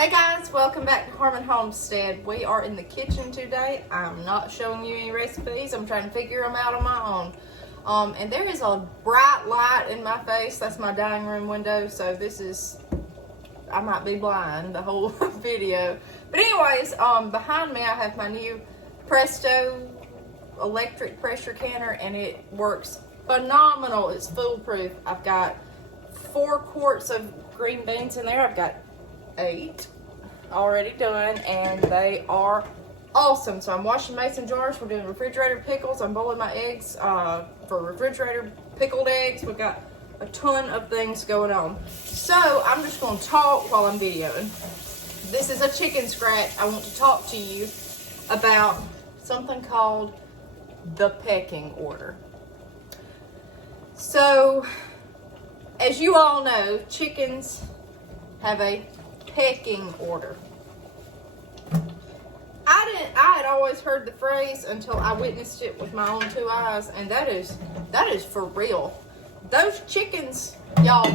Hey guys, welcome back to Harmon Homestead. We are in the kitchen today. I'm not showing you any recipes. I'm trying to figure them out on my own. And there is a bright light in my face. That's my dining room window. So this is, I might be blind the whole video. But anyways, behind me I have my new Presto electric pressure canner, and it works phenomenal. It's foolproof. I've got 4 quarts of green beans in there. I've got 8 already done, and they are awesome. So I'm washing mason jars. We're doing refrigerator pickles. I'm boiling my eggs for refrigerator pickled eggs. We've got a ton of things going on. So I'm just going to talk while I'm videoing. This is a chicken scratch. I want to talk to you about something called the pecking order. So as you all know, chickens have a pecking order. I had always heard the phrase until I witnessed it with my own 2 eyes, and that is for real. Those chickens, y'all,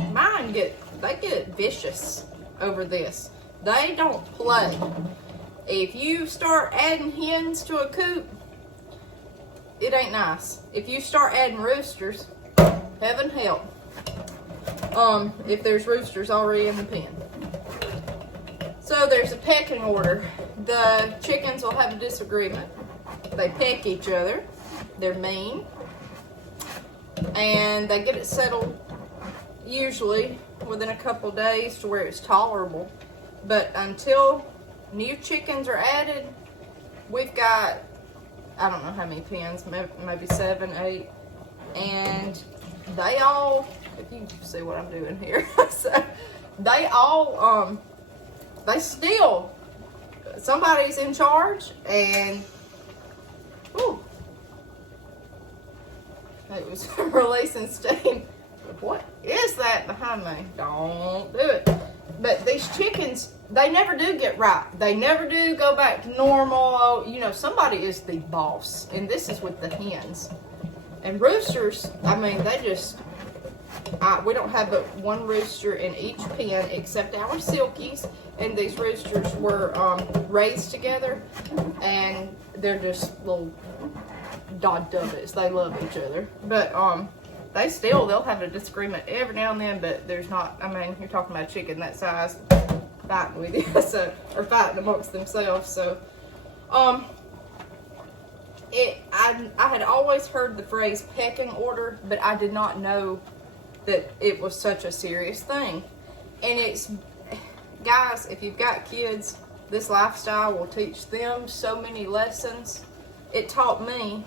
they get vicious over this. They don't play. If you start adding hens to a coop, it ain't nice. If you start adding roosters, heaven help. If there's roosters already in the pen. So there's a pecking order. The chickens will have a disagreement. They peck each other. They're mean. And they get it settled usually within a couple days to where it's tolerable. But until new chickens are added, we've got, I don't know how many pens, maybe 7, 8. And they all, if you see what I'm doing here, so they all, they still, somebody's in charge, and ooh, it was releasing steam. What is that behind me? Don't do it. But these chickens, they never do get right. They never do go back to normal. You know, somebody is the boss, and this is with the hens. And roosters, I mean, they just, we don't have but 1 rooster in each pen except our silkies, and these roosters were raised together, and they're just little dog dubbits. They love each other, but they'll have a disagreement every now and then, but there's not, I mean, you're talking about a chicken that size fighting with you, so, or fighting amongst themselves. So I had always heard the phrase pecking order, but I did not know that it was such a serious thing. And it's, guys, if you've got kids, this lifestyle will teach them so many lessons. It taught me,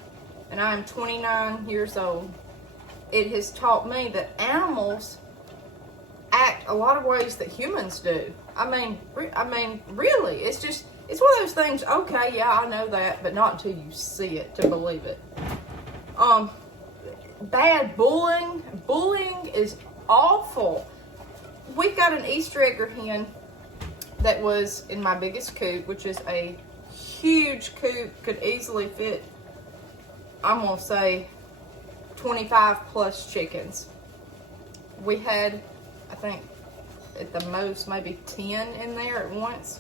and I am 29 years old, it has taught me that animals act a lot of ways that humans do. I mean, really, it's one of those things, okay, yeah, I know that, but not until you see it to believe it. Bad bullying. Bullying is awful. We've got an Easter egger hen that was in my biggest coop, which is a huge coop, could easily fit, I'm going to say, 25 plus chickens. We had, I think, at the most, maybe 10 in there at once.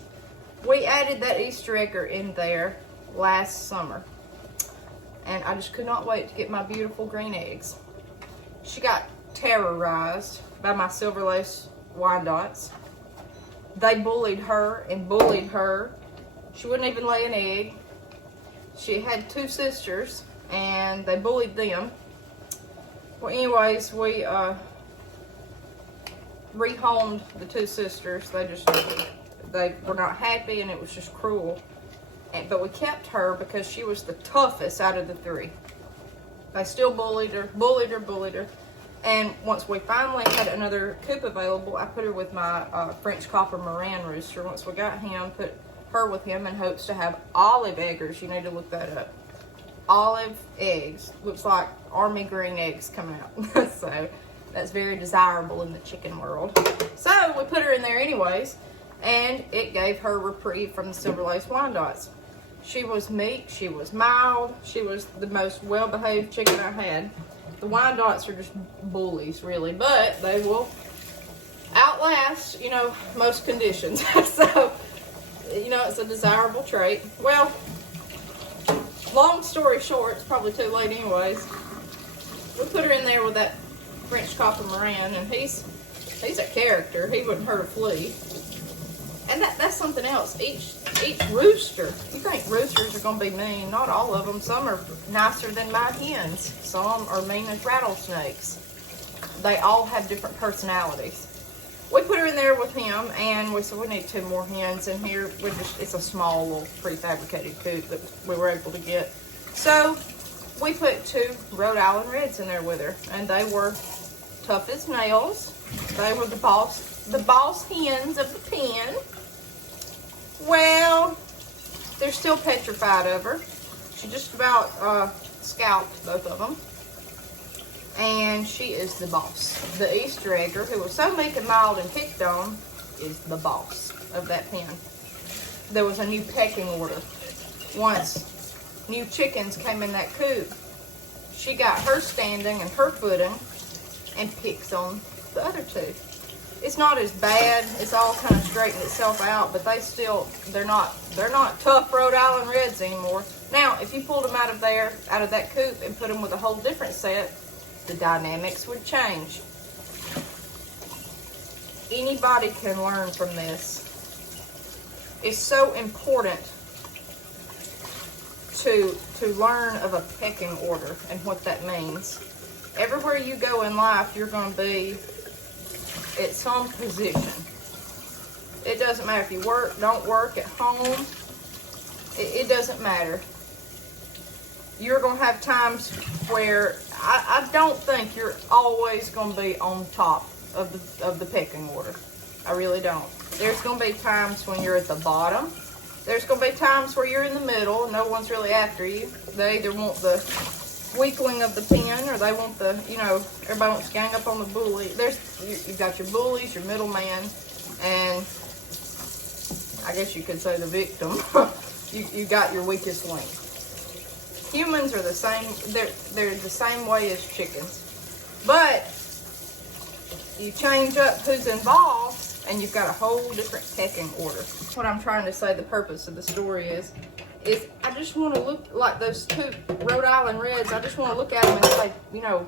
We added that Easter egger in there last summer, and I just could not wait to get my beautiful green eggs. She got terrorized by my silver lace Wyandottes. They bullied her and bullied her. She wouldn't even lay an egg. She had 2 sisters, and they bullied them. Well, anyways, we rehomed the 2 sisters. They were not happy, and it was just cruel. But we kept her because she was the toughest out of the 3. They still bullied her. And once we finally had another coop available, I put her with my French Copper Moran rooster. Once we got him, put her with him in hopes to have olive eggers. You need to look that up. Olive eggs. Looks like army green eggs come out. So that's very desirable in the chicken world. So we put her in there anyways, and it gave her reprieve from the silver lace Wyandottes. She was meek, she was mild, she was the most well-behaved chicken I had. The Wyandottes are just bullies, really, but they will outlast, most conditions. So, it's a desirable trait. Well, long story short, it's probably too late anyways. We put her in there with that French Copper Moran, and he's a character. He wouldn't hurt a flea. And that's something else. Each rooster, you think roosters are going to be mean. Not all of them. Some are nicer than my hens. Some are mean as rattlesnakes. They all have different personalities. We put her in there with him, and we said we need 2 more hens in here. It's a small little prefabricated coop that we were able to get. So we put 2 Rhode Island Reds in there with her, and they were tough as nails. They were the boss hens of the pen. Well, they're still petrified of her. She just about scalped both of them. And she is the boss. The Easter egger, who was so meek and mild and picked on, is the boss of that pen. There was a new pecking order. Once new chickens came in that coop, she got her standing and her footing and picks on the other 2. It's not as bad. It's all kind of straightened itself out, but they're not tough Rhode Island Reds anymore. Now, if you pulled them out of that coop and put them with a whole different set, the dynamics would change. Anybody can learn from this. It's so important to learn of a pecking order and what that means. Everywhere you go in life, you're going to be at some position. It doesn't matter if you work, don't work, at home. It doesn't matter. You're going to have times where I don't think you're always going to be on top of the pecking order. I really don't. There's going to be times when you're at the bottom. There's going to be times where you're in the middle and no one's really after you. They either want the weakling of the pen, or they want everybody wants to gang up on the bully. You've got your bullies, your middleman, and I guess you could say the victim. You got your weakest link. Humans are the same. They're the same way as chickens, but you change up who's involved, and you've got a whole different pecking order. What I'm trying to say, the purpose of the story is I just want to look like those 2 Rhode Island Reds. I just want to look at them and say,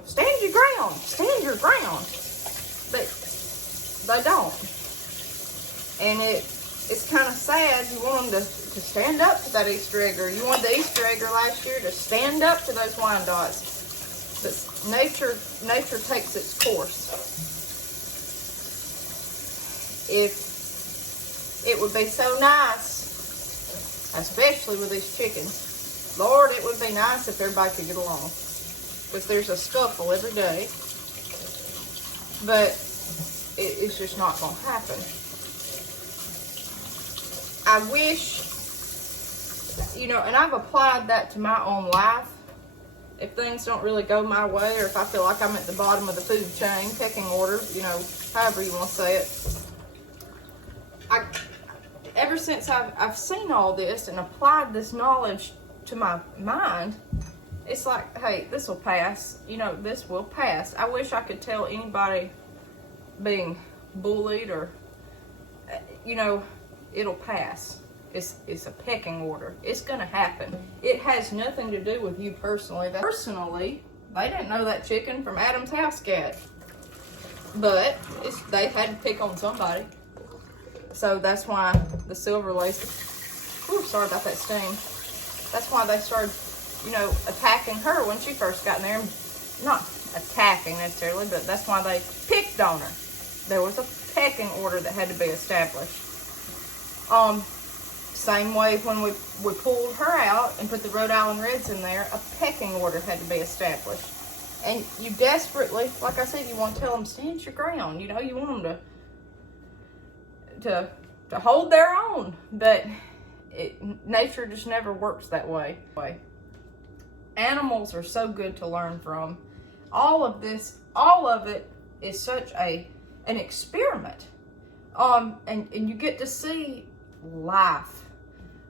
stand your ground, stand your ground. But they don't. And it's kind of sad. You want them to stand up to that Easter egger. You wanted the Easter egger last year to stand up to those Wyandottes. But nature takes its course. If it would be so nice, especially with these chickens, Lord, it would be nice if everybody could get along. Because there's a scuffle every day. But it's just not going to happen. I wish, and I've applied that to my own life. If things don't really go my way, or if I feel like I'm at the bottom of the food chain, pecking order, however you want to say it. Ever since I've seen all this and applied this knowledge to my mind, it's like, hey, this will pass. This will pass. I wish I could tell anybody being bullied or, it'll pass. It's a pecking order. It's going to happen. It has nothing to do with you personally. Personally, they didn't know that chicken from Adam's house cat. But they had to pick on somebody. So that's why the silver lace, sorry about that sting. That's why they started, attacking her when she first got in there. Not attacking necessarily, but that's why they picked on her. There was a pecking order that had to be established. Same way when we pulled her out and put the Rhode Island Reds in there, a pecking order had to be established. And you desperately, like I said, you want to tell them, stand your ground. You want them to hold their own, but nature just never works that way. Animals are so good to learn from. All of it is such an experiment. And you get to see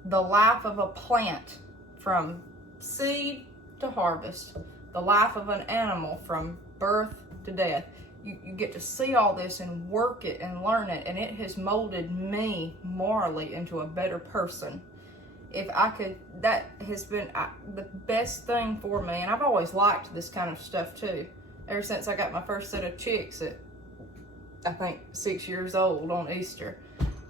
the life of a plant from seed to harvest, the life of an animal from birth to death. you get to see all this and work it and learn it, and it has molded me morally into a better person. If I could, that has been the best thing for me. And I've always liked this kind of stuff too. Ever since I got my first set of chicks at, I think, 6 years old on Easter.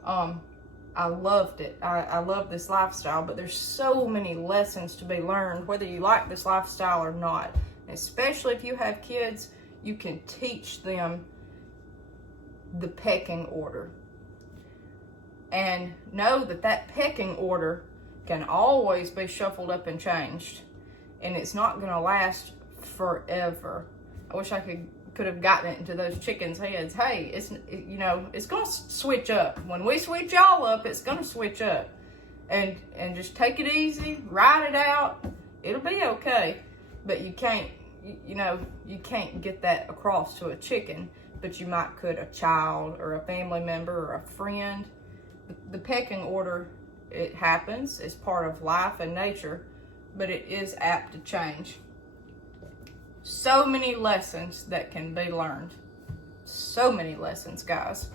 I loved it. I love this lifestyle, but there's so many lessons to be learned, whether you like this lifestyle or not. Especially if you have kids, you can teach them the pecking order. And know that that pecking order can always be shuffled up and changed, and it's not going to last forever. I wish I could have gotten it into those chickens' heads. Hey, it's going to switch up. When we switch y'all up, it's going to switch up, and just take it easy, ride it out. It'll be okay. But you can't get that across to a chicken, but you might could a child or a family member or a friend. The pecking order, it happens, it's part of life and nature, but it is apt to change. So many lessons that can be learned. So many lessons, guys.